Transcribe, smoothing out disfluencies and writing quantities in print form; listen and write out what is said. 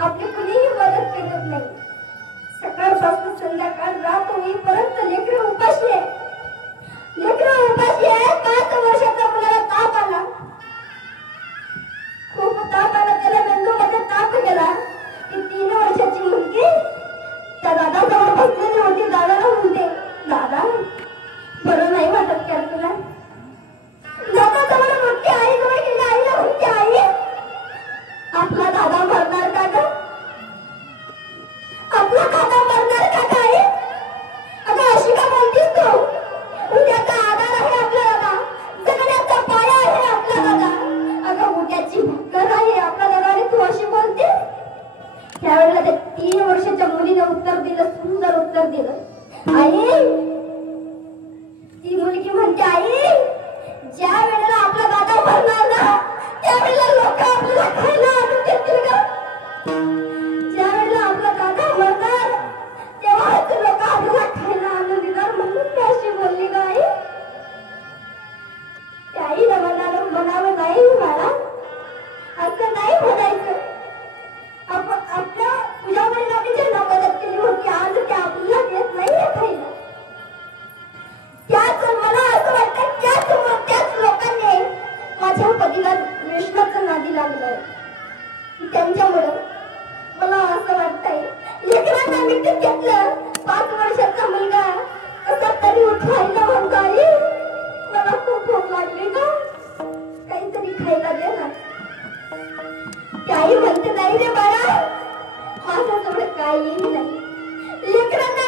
आपली कुणीही मदत करत नाही. सकाळपासून संध्याकाळ रात होईपर्यंत लेकरं उपाशी आहे. 5 वर्षाचा मुलाला ताप आला. खूप ताप आला, त्याला मेंदूमध्ये ताप गेला. ती 3 वर्षाची मुलगी त्या दादाजवळ बसलेली होती. दादाला म्हणते, दादा बरं नाही वाटत का तुला? दादाजवळ मोठी आई जवळ गेली. आईला म्हणते, आई आपला दादा मरणार का ग? आपला दादा मरणार का ग आई? अगं अशी का बोलतीस तू? उद्याचा आधार आहे आपला दादा, जगण्याचा पाया आहे आपला दादा. अगं उद्याची भक्कर आहे आपला दादा आणि तू अशी बोलतेस? त्यावेळेला त्या 3 वर्षाच्या मुलीने उत्तर दिलं, सुंदर उत्तर दिलं. आई, ती मुलगी म्हणते, आई ज्या वेळेला आपला दादा मरणार ना त्यावेळेला लोक आपल्याला खायला आणून देतील का? ज्या वेळेला आपला दादा मरणार तेव्हाच लोक आपल्याला खायला आणून देणार. म्हणून मी अशी बोलली का आई? त्याही म्हणावं नाही मला, असं नाही म्हणायचं. आपल्या तुझ्या वडिलांनी ज्यांना मदत केली होती आज ते आपल्याला देत नाहीये खायला. त्याच मला असं वाटतं त्याच लोकांनी माझ्या पतीला कृष्णाचं नादी लागलं. त्यांच्यामुळं मला असं वाटतंय लेकरांना मिठीत घेतलं. 5 वर्षाचा मुलगा कसा तरी उठवायला म्हणतो, आई मला खूप भूक लागली का, काहीतरी खायला दे ना. आई म्हणते, नाही रे बाळा माझ्याजवळ काही नाही. लेकरांना